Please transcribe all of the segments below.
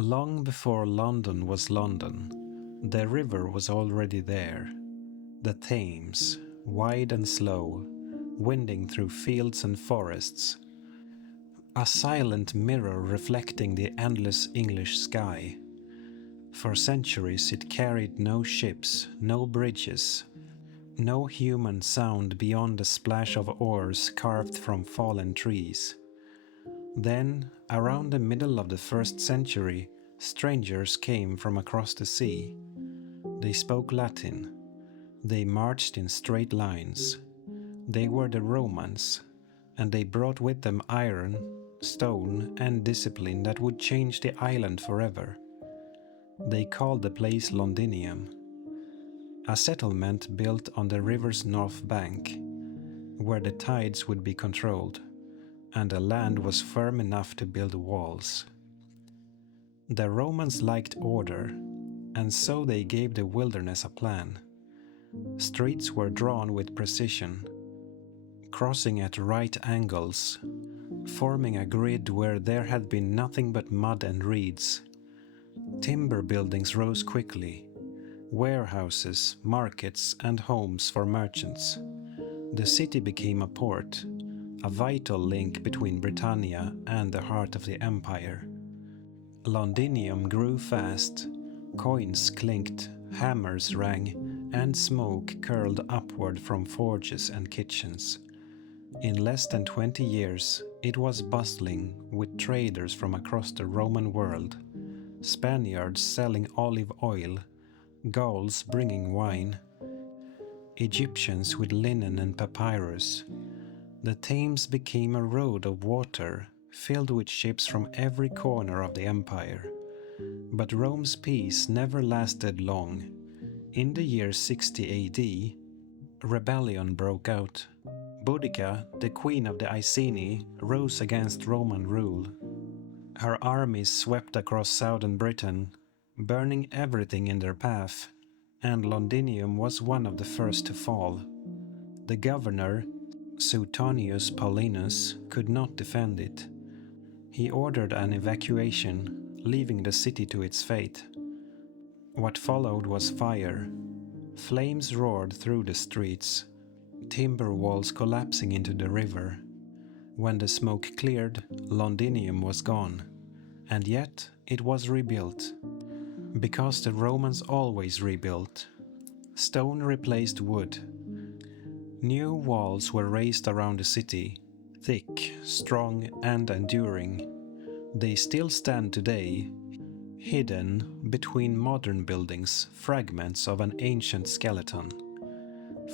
Long before London was London, the river was already there. The Thames, wide and slow, winding through fields and forests. A silent mirror reflecting the endless English sky. For centuries it carried no ships, no bridges, no human sound beyond the splash of oars carved from fallen trees. Then, around the middle of the 1st century, strangers came from across the sea. They spoke Latin. They marched in straight lines. They were the Romans, and they brought with them iron, stone, and discipline that would change the island forever. They called the place Londinium, a settlement built on the river's north bank, where the tides would be controlled, and the land was firm enough to build walls. The Romans liked order, and so they gave the wilderness a plan. Streets were drawn with precision, crossing at right angles, forming a grid where there had been nothing but mud and reeds. Timber buildings rose quickly, warehouses, markets, and homes for merchants. The city became a port, a vital link between Britannia and the heart of the empire. Londinium grew fast, coins clinked, hammers rang, and smoke curled upward from forges and kitchens. In less than 20 years, it was bustling with traders from across the Roman world, Spaniards selling olive oil, Gauls bringing wine, Egyptians with linen and papyrus. The Thames became a road of water, filled with ships from every corner of the empire. But Rome's peace never lasted long. In the year 60 AD, rebellion broke out. Boudica, the queen of the Iceni, rose against Roman rule. Her armies swept across southern Britain, burning everything in their path, and Londinium was one of the first to fall. The governor, Suetonius Paulinus, could not defend it. He ordered an evacuation, leaving the city to its fate. What followed was fire. Flames roared through the streets, timber walls collapsing into the river. When the smoke cleared, Londinium was gone, and yet it was rebuilt. Because the Romans always rebuilt. Stone replaced wood. New walls were raised around the city, thick, strong, and enduring. They still stand today, hidden between modern buildings, fragments of an ancient skeleton.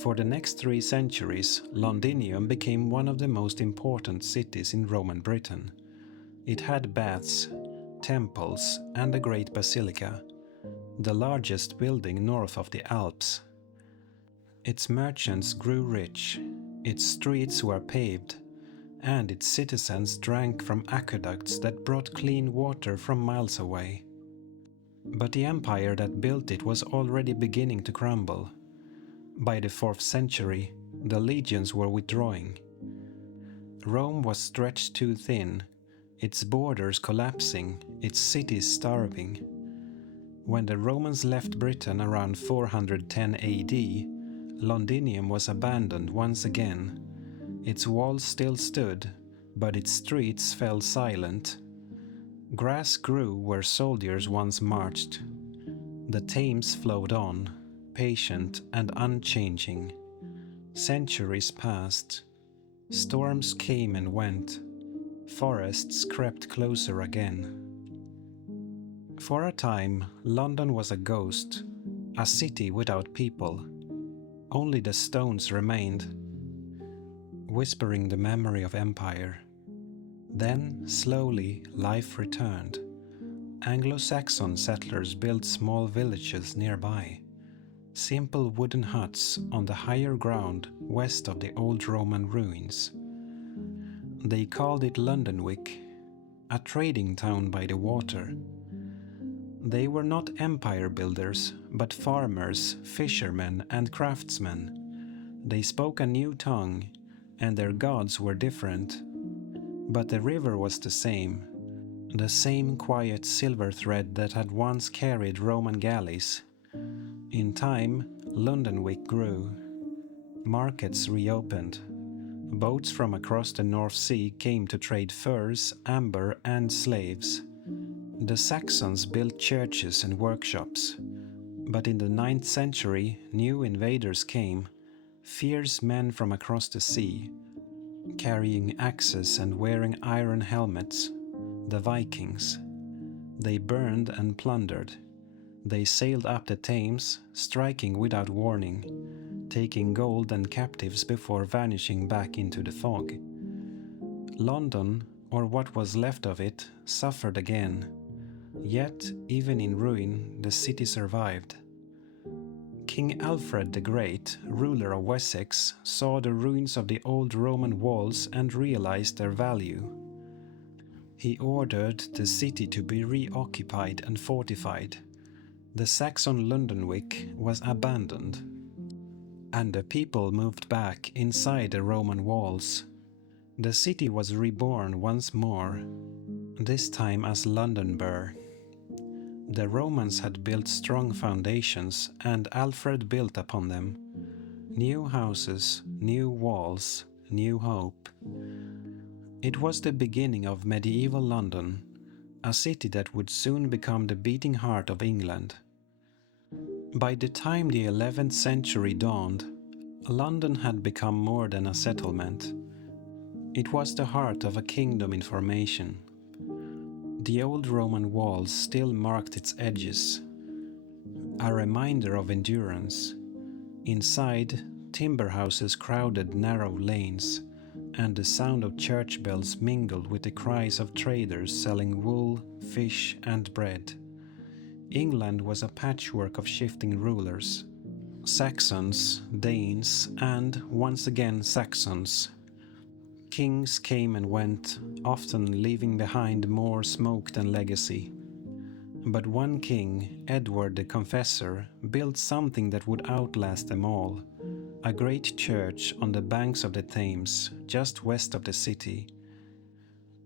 For the next 3 centuries, Londinium became one of the most important cities in Roman Britain. It had baths, temples, and a great basilica, the largest building north of the Alps. Its merchants grew rich, its streets were paved, and its citizens drank from aqueducts that brought clean water from miles away. But the empire that built it was already beginning to crumble. By the 4th century, the legions were withdrawing. Rome was stretched too thin, its borders collapsing, its cities starving. When the Romans left Britain around 410 AD, Londinium was abandoned once again. Its walls still stood, but its streets fell silent. Grass grew where soldiers once marched. The Thames flowed on, patient and unchanging. Centuries passed. Storms came and went. Forests crept closer again. For a time, London was a ghost, a city without people. Only the stones remained, whispering the memory of empire. Then, slowly, life returned. Anglo-Saxon settlers built small villages nearby, simple wooden huts on the higher ground west of the old Roman ruins. They called it Londonwick, a trading town by the water. They were not empire builders, but farmers, fishermen, and craftsmen. They spoke a new tongue, and their gods were different. But the river was the same. the same quiet silver thread that had once carried Roman galleys. In time, Londonwick grew. Markets reopened. Boats from across the North Sea came to trade furs, amber, and slaves. The Saxons built churches and workshops. But in the 9th century, new invaders came, fierce men from across the sea, carrying axes and wearing iron helmets, the Vikings. They burned and plundered. They sailed up the Thames, striking without warning, taking gold and captives before vanishing back into the fog. London, or what was left of it, suffered again. Yet, even in ruin, the city survived. King Alfred the Great, ruler of Wessex, saw the ruins of the old Roman walls and realized their value. He ordered the city to be reoccupied and fortified. The Saxon Londonwick was abandoned, and the people moved back inside the Roman walls. The city was reborn once more, this time as Londonburg. The Romans had built strong foundations, and Alfred built upon them. New houses, new walls, new hope. It was the beginning of medieval London, a city that would soon become the beating heart of England. By the time the 11th century dawned, London had become more than a settlement. It was the heart of a kingdom in formation. The old Roman walls still marked its edges, a reminder of endurance. Inside, timber houses crowded narrow lanes, and the sound of church bells mingled with the cries of traders selling wool, fish, and bread. England was a patchwork of shifting rulers. Saxons, Danes, and once again Saxons. Kings came and went, often leaving behind more smoke than legacy. But one king, Edward the Confessor, built something that would outlast them all. A great church on the banks of the Thames, just west of the city.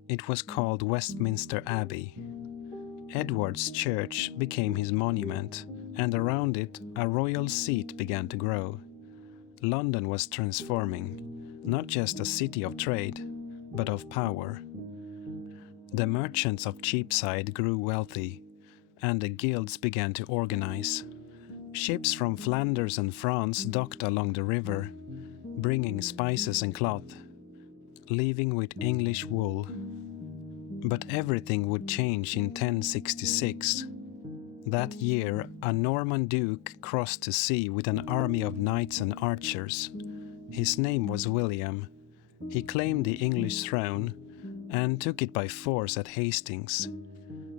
It was called Westminster Abbey. Edward's church became his monument, and around it a royal seat began to grow. London was transforming, not just a city of trade, but of power. The merchants of Cheapside grew wealthy, and the guilds began to organize. Ships from Flanders and France docked along the river, bringing spices and cloth, leaving with English wool. But everything would change in 1066. That year, a Norman duke crossed the sea with an army of knights and archers. His name was William. He claimed the English throne and took it by force at Hastings.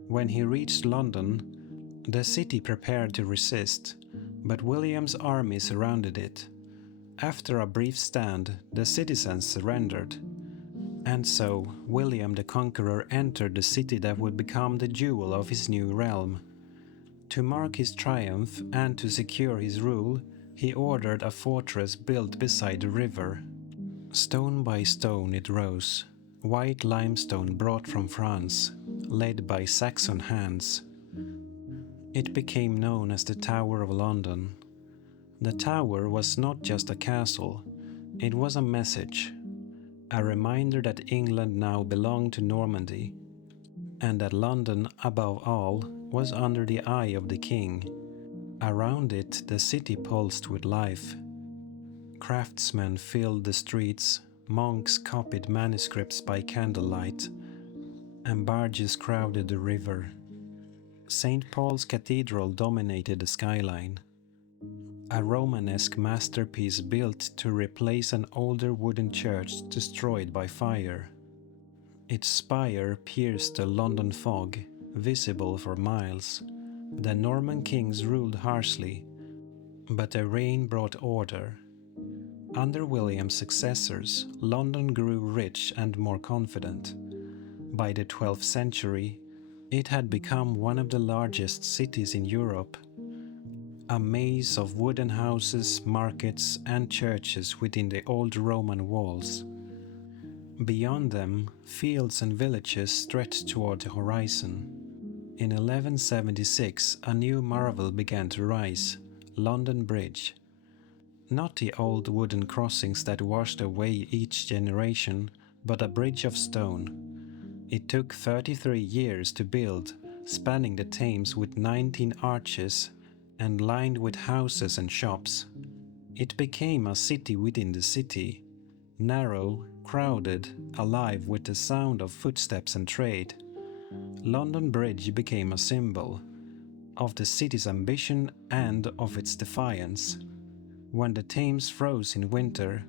When he reached London, the city prepared to resist, but William's army surrounded it. After a brief stand, the citizens surrendered. And so, William the Conqueror entered the city that would become the jewel of his new realm. To mark his triumph and to secure his rule, he ordered a fortress built beside the river. Stone by stone it rose, white limestone brought from France, led by Saxon hands. It became known as the Tower of London. The tower was not just a castle, it was a message. A reminder that England now belonged to Normandy, and that London, above all, was under the eye of the king. Around it, the city pulsed with life. Craftsmen filled the streets, monks copied manuscripts by candlelight, and barges crowded the river. St. Paul's Cathedral dominated the skyline, a Romanesque masterpiece built to replace an older wooden church destroyed by fire. Its spire pierced the London fog, visible for miles. The Norman kings ruled harshly, but their reign brought order. Under William's successors, London grew rich and more confident. By the 12th century, it had become one of the largest cities in Europe. A maze of wooden houses, markets, and churches within the old Roman walls. Beyond them, fields and villages stretched toward the horizon. In 1176, a new marvel began to rise, London Bridge. Not the old wooden crossings that washed away each generation, but a bridge of stone. It took 33 years to build, spanning the Thames with 19 arches and lined with houses and shops. It became a city within the city, narrow, crowded, alive with the sound of footsteps and trade. London Bridge became a symbol of the city's ambition and of its defiance. When the Thames froze in winter,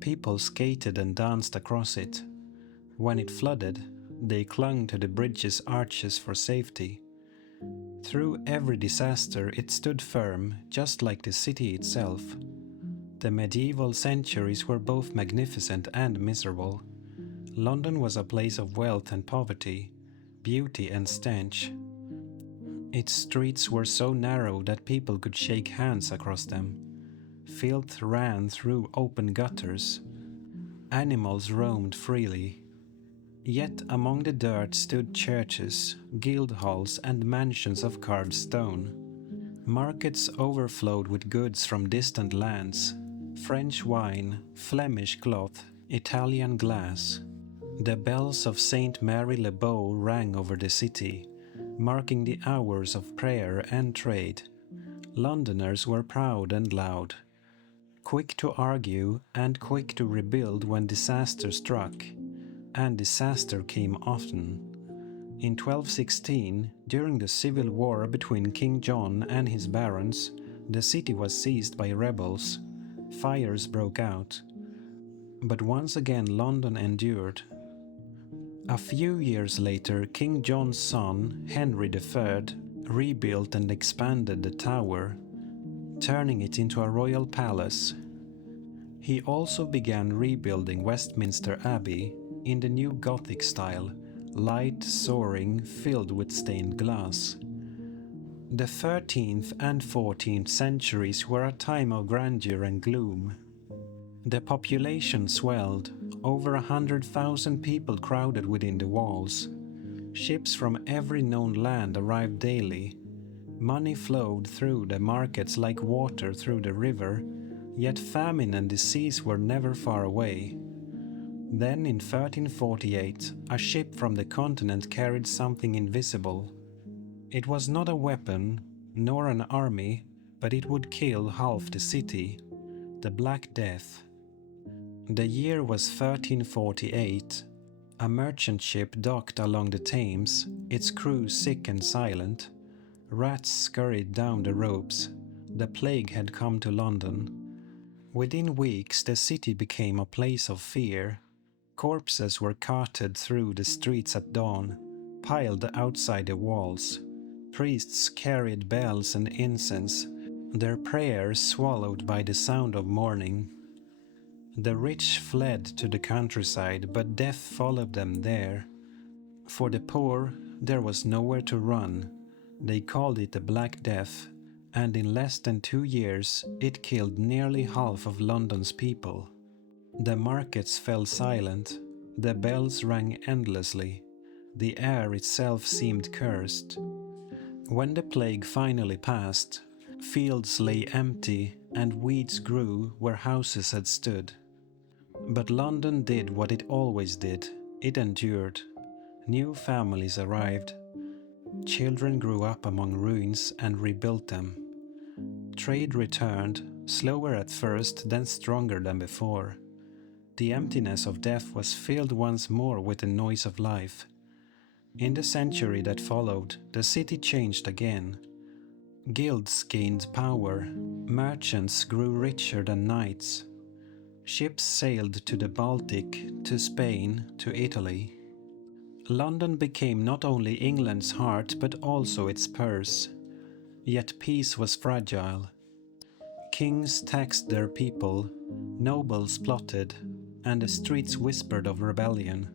people skated and danced across it. When it flooded, they clung to the bridge's arches for safety. Through every disaster, it stood firm, just like the city itself. The medieval centuries were both magnificent and miserable. London was a place of wealth and poverty, beauty and stench. Its streets were so narrow that people could shake hands across them. Filth ran through open gutters. Animals roamed freely. Yet among the dirt stood churches, guild halls, and mansions of carved stone. Markets overflowed with goods from distant lands: French wine, Flemish cloth, Italian glass. The bells of Saint Mary le Bow rang over the city, marking the hours of prayer and trade. Londoners were proud and loud, quick to argue and quick to rebuild when disaster struck, and disaster came often. In 1216, during the civil war between King John and his barons, the city was seized by rebels. Fires broke out. But once again London endured. A few years later, King John's son, Henry III, rebuilt and expanded the tower, turning it into a royal palace. He also began rebuilding Westminster Abbey in the new Gothic style, light, soaring, filled with stained glass. The 13th and 14th centuries were a time of grandeur and gloom. The population swelled. Over 100,000 people crowded within the walls. Ships from every known land arrived daily. Money flowed through the markets like water through the river, yet famine and disease were never far away. Then in 1348, a ship from the continent carried something invisible. It was not a weapon, nor an army, but it would kill half the city: the Black Death. The year was 1348. A merchant ship docked along the Thames, its crew sick and silent. Rats scurried down the ropes. The plague had come to London. Within weeks, the city became a place of fear. Corpses were carted through the streets at dawn, piled outside the walls. Priests carried bells and incense, their prayers swallowed by the sound of mourning. The rich fled to the countryside, but death followed them there. For the poor, there was nowhere to run. They called it the Black Death, and in less than 2 years, it killed nearly half of London's people. The markets fell silent. The bells rang endlessly. The air itself seemed cursed. When the plague finally passed, fields lay empty and weeds grew where houses had stood. But London did what it always did. It endured. New families arrived. Children grew up among ruins and rebuilt them. Trade returned, slower at first, then stronger than before. The emptiness of death was filled once more with the noise of life. In the century that followed, the city changed again. Guilds gained power. Merchants grew richer than knights. Ships sailed to the Baltic, to Spain, to Italy. London became not only England's heart but also its purse. Yet peace was fragile. Kings taxed their people, nobles plotted, and the streets whispered of rebellion.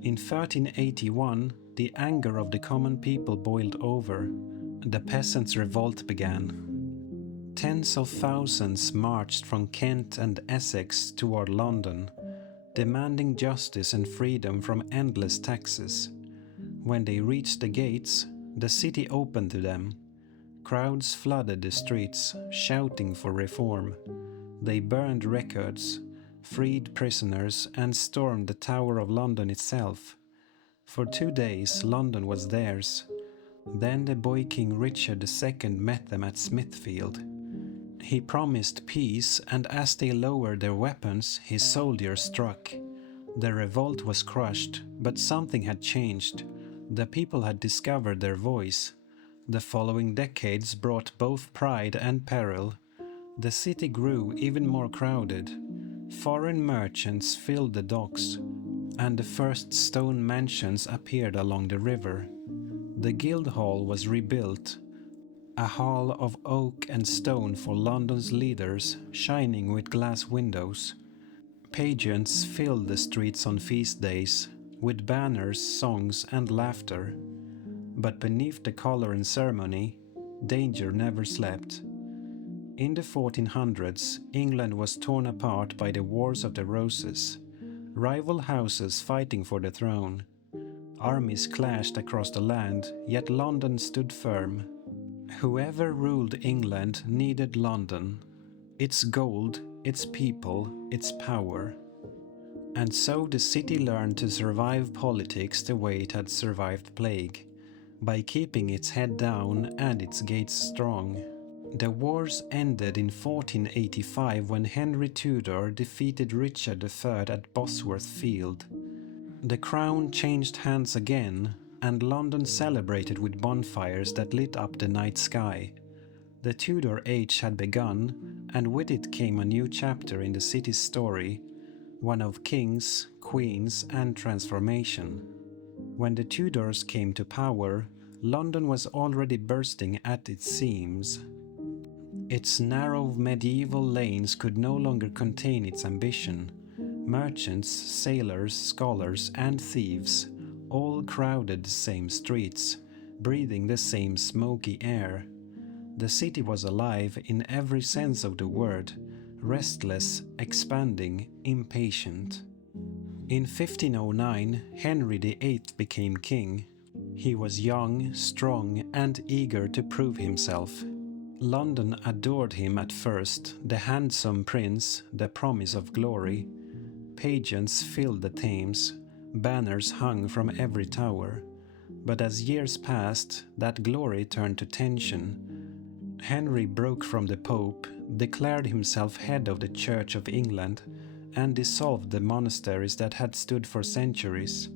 In 1381, the anger of the common people boiled over. The peasants' revolt began. Tens of thousands marched from Kent and Essex toward London. demanding justice and freedom from endless taxes. When they reached the gates, the city opened to them. Crowds flooded the streets, shouting for reform. They burned records, freed prisoners, and stormed the Tower of London itself. For 2 days, London was theirs. Then the boy King Richard II met them at Smithfield. He promised peace, and as they lowered their weapons, his soldiers struck. The revolt was crushed, but something had changed. The people had discovered their voice. The following decades brought both pride and peril. The city grew even more crowded. Foreign merchants filled the docks, and the first stone mansions appeared along the river. The Guildhall was rebuilt, a hall of oak and stone for London's leaders, shining with glass windows. Pageants filled the streets on feast days, with banners, songs, and laughter. But beneath the color and ceremony, danger never slept. In the 1400s, England was torn apart by the Wars of the Roses, rival houses fighting for the throne. Armies clashed across the land, yet London stood firm. Whoever ruled England needed London, its gold, its people, its power. And so the city learned to survive politics the way it had survived plague, by keeping its head down and its gates strong. The wars ended in 1485 when Henry Tudor defeated Richard III at Bosworth Field. The crown changed hands again, and London celebrated with bonfires that lit up the night sky. The Tudor age had begun, and with it came a new chapter in the city's story, one of kings, queens, and transformation. When the Tudors came to power, London was already bursting at its seams. Its narrow medieval lanes could no longer contain its ambition. Merchants, sailors, scholars, and thieves all crowded the same streets, breathing the same smoky air. The city was alive in every sense of the word, restless, expanding, impatient. In 1509, Henry VIII became king. He was young, strong, and eager to prove himself. London adored him at first, the handsome prince, the promise of glory. Pageants filled the Thames, banners hung from every tower. But as years passed, that glory turned to tension. Henry broke from the Pope, declared himself head of the Church of England, and dissolved the monasteries that had stood for centuries.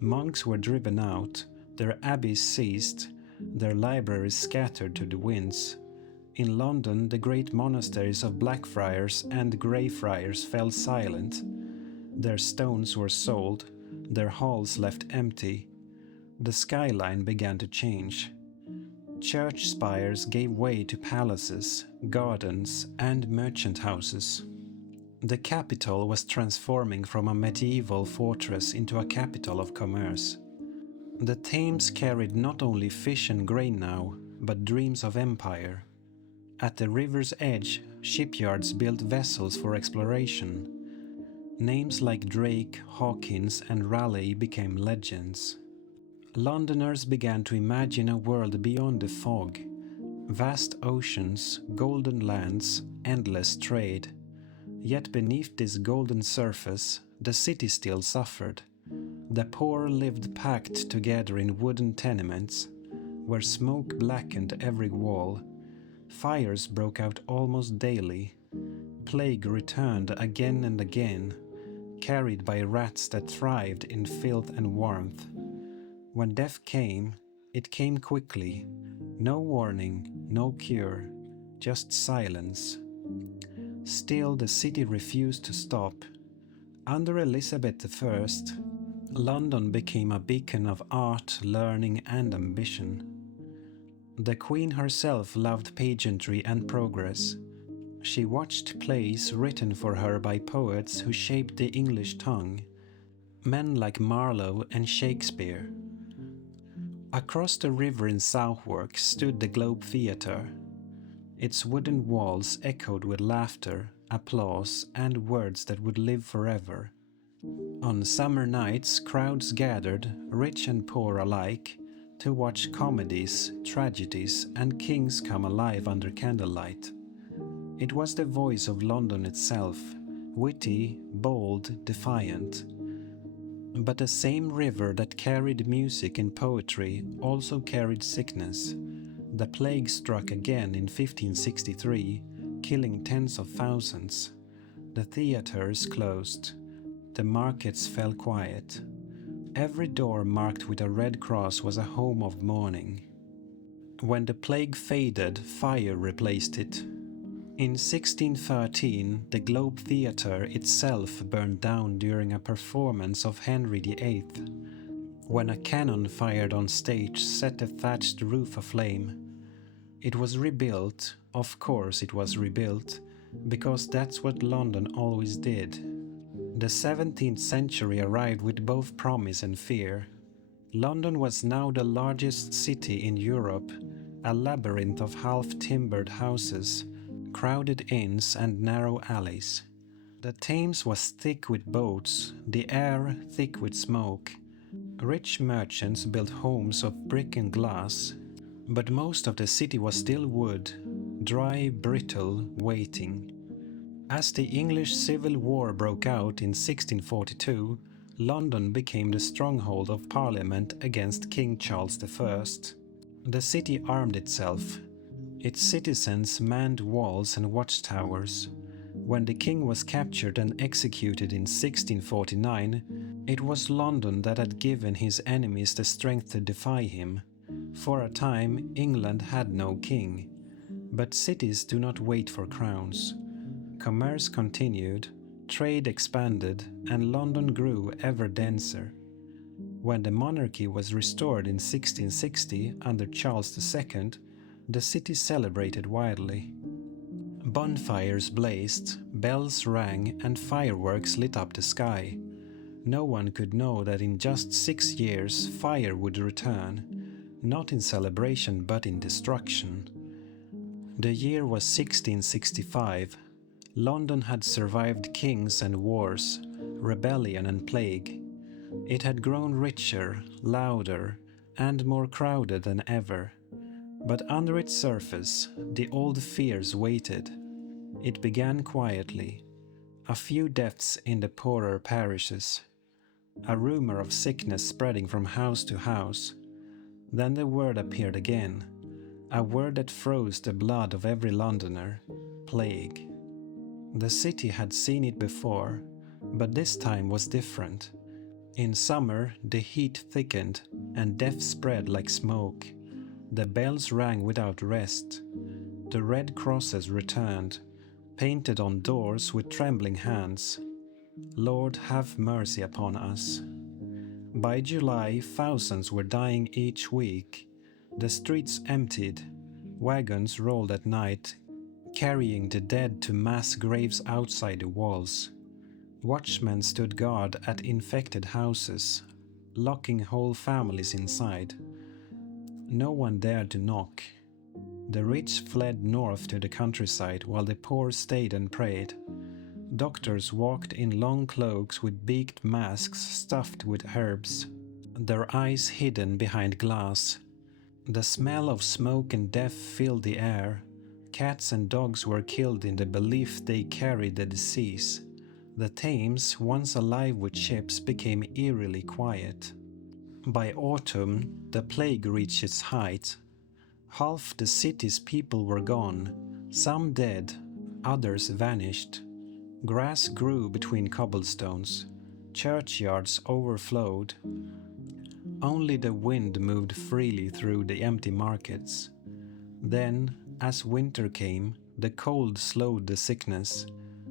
Monks were driven out, their abbeys seized, their libraries scattered to the winds. In London, the great monasteries of Blackfriars and Greyfriars fell silent. Their stones were sold, their halls left empty. The skyline began to change. Church spires gave way to palaces, gardens, and merchant houses. The capital was transforming from a medieval fortress into a capital of commerce. The Thames carried not only fish and grain now, but dreams of empire. At the river's edge, shipyards built vessels for exploration. Names like Drake, Hawkins, and Raleigh became legends. Londoners began to imagine a world beyond the fog. Vast oceans, golden lands, endless trade. Yet beneath this golden surface, the city still suffered. The poor lived packed together in wooden tenements, where smoke blackened every wall. Fires broke out almost daily. Plague returned again and again, carried by rats that thrived in filth and warmth. When death came, it came quickly. No warning, no cure, just silence. Still, the city refused to stop. Under Elizabeth I, London became a beacon of art, learning, and ambition. The Queen herself loved pageantry and progress. She watched plays written for her by poets who shaped the English tongue, men like Marlowe and Shakespeare. Across the river in Southwark stood the Globe Theatre. Its wooden walls echoed with laughter, applause, and words that would live forever. On summer nights, crowds gathered, rich and poor alike, to watch comedies, tragedies, and kings come alive under candlelight. It was the voice of London itself, witty, bold, defiant. But the same river that carried music and poetry also carried sickness. The plague struck again in 1563, killing tens of thousands. The theatres closed. The markets fell quiet. Every door marked with a red cross was a home of mourning. When the plague faded, fire replaced it. In 1613, the Globe Theatre itself burned down during a performance of Henry VIII, when a cannon fired on stage set the thatched roof aflame. It was rebuilt, of course it was rebuilt, because that's what London always did. The 17th century arrived with both promise and fear. London was now the largest city in Europe, a labyrinth of half-timbered houses, crowded inns and narrow alleys. The Thames was thick with boats, the air thick with smoke. Rich merchants built homes of brick and glass, but most of the city was still wood, dry, brittle, waiting. As the English Civil War broke out in 1642, London became the stronghold of Parliament against King Charles I. The city armed itself. Its citizens manned walls and watchtowers. When the king was captured and executed in 1649, it was London that had given his enemies the strength to defy him. For a time, England had no king. But cities do not wait for crowns. Commerce continued, trade expanded, and London grew ever denser. When the monarchy was restored in 1660 under Charles II, the city celebrated widely. Bonfires blazed, bells rang, and fireworks lit up the sky. No one could know that in just 6 years fire would return, not in celebration but in destruction. The year was 1665. London had survived kings and wars, rebellion and plague. It had grown richer, louder, and more crowded than ever. But under its surface, the old fears waited. It began quietly. A few deaths in the poorer parishes. A rumor of sickness spreading from house to house. Then the word appeared again. A word that froze the blood of every Londoner. Plague. The city had seen it before, but this time was different. In summer, the heat thickened, and death spread like smoke. The bells rang without rest. The red crosses returned, painted on doors with trembling hands. Lord, have mercy upon us. By July, thousands were dying each week. The streets emptied. Wagons rolled at night, carrying the dead to mass graves outside the walls. Watchmen stood guard at infected houses, locking whole families inside. No one dared to knock. The rich fled north to the countryside while the poor stayed and prayed. Doctors walked in long cloaks with beaked masks stuffed with herbs, their eyes hidden behind glass. The smell of smoke and death filled the air. Cats and dogs were killed in the belief they carried the disease. The Thames, once alive with ships, became eerily quiet. By autumn, the plague reached its height. Half the city's people were gone, some dead, others vanished. Grass grew between cobblestones. Churchyards overflowed. Only the wind moved freely through the empty markets. Then, as winter came, the cold slowed the sickness.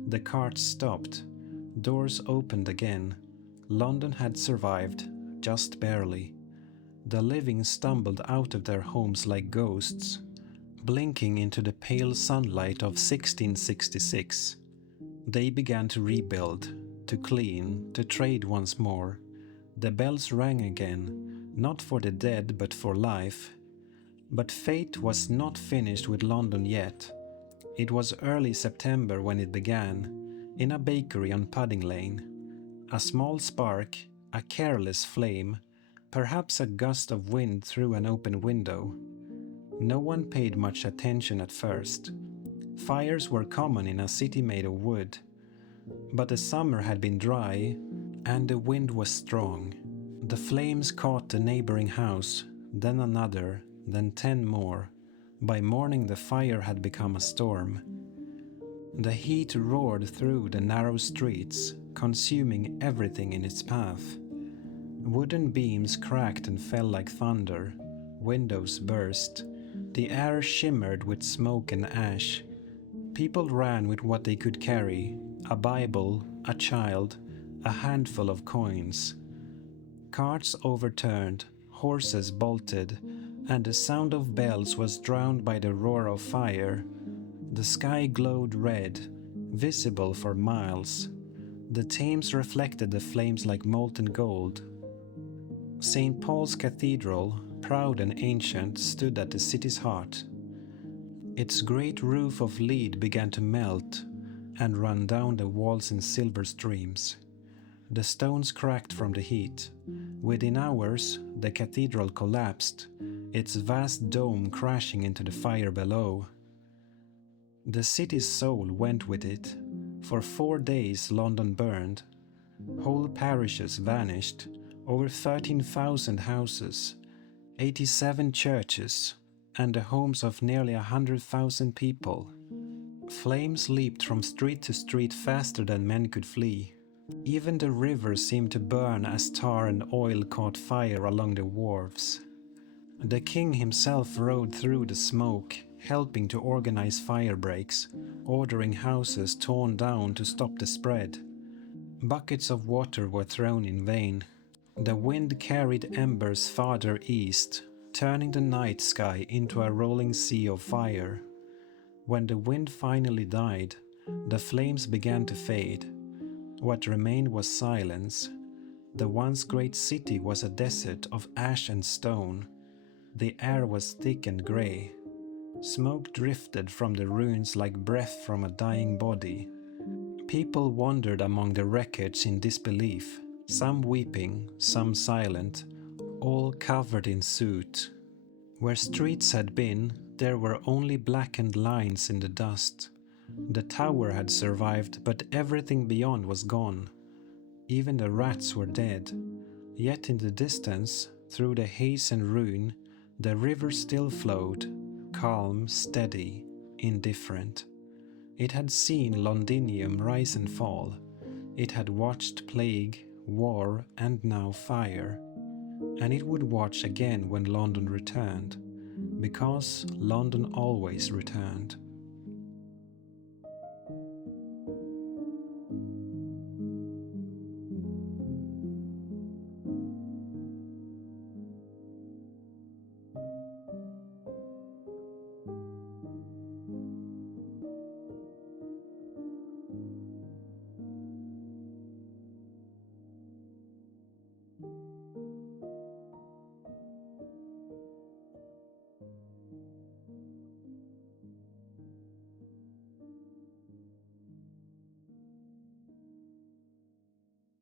The carts stopped. Doors opened again. London had survived, just barely. The living stumbled out of their homes like ghosts, blinking into the pale sunlight of 1666. They began to rebuild, to clean, to trade once more. The bells rang again, not for the dead but for life. But fate was not finished with London yet. It was early September when it began, in a bakery on Pudding Lane. A small spark, a careless flame, perhaps a gust of wind through an open window. No one paid much attention at first. Fires were common in a city made of wood. But the summer had been dry, and the wind was strong. The flames caught the neighboring house, then another, then 10 more. By morning the fire had become a storm. The heat roared through the narrow streets, consuming everything in its path. Wooden beams cracked and fell like thunder. Windows burst. The air shimmered with smoke and ash. People ran with what they could carry: a Bible, a child, a handful of coins. Carts overturned, horses bolted, and the sound of bells was drowned by the roar of fire. The sky glowed red, visible for miles. The Thames reflected the flames like molten gold. St. Paul's Cathedral, proud and ancient, stood at the city's heart. Its great roof of lead began to melt and run down the walls in silver streams. The stones cracked from the heat. Within hours, the cathedral collapsed, its vast dome crashing into the fire below. The city's soul went with it. For 4 days London burned. Whole parishes vanished, over 13,000 houses, 87 churches, and the homes of nearly 100,000 people. Flames leaped from street to street faster than men could flee. Even the river seemed to burn as tar and oil caught fire along the wharves. The king himself rode through the smoke, helping to organize fire breaks, ordering houses torn down to stop the spread. Buckets of water were thrown in vain. The wind carried embers farther east, turning the night sky into a rolling sea of fire. When the wind finally died, the flames began to fade. What remained was silence. The once great city was a desert of ash and stone. The air was thick and grey. Smoke drifted from the ruins like breath from a dying body. People wandered among the wreckage in disbelief, some weeping, some silent, all covered in soot. Where streets had been, there were only blackened lines in the dust. The tower had survived, but everything beyond was gone. Even the rats were dead. Yet in the distance, through the haze and ruin, the river still flowed, calm, steady, indifferent. It had seen Londinium rise and fall. It had watched plague, war, and now fire. And it would watch again when London returned, because London always returned.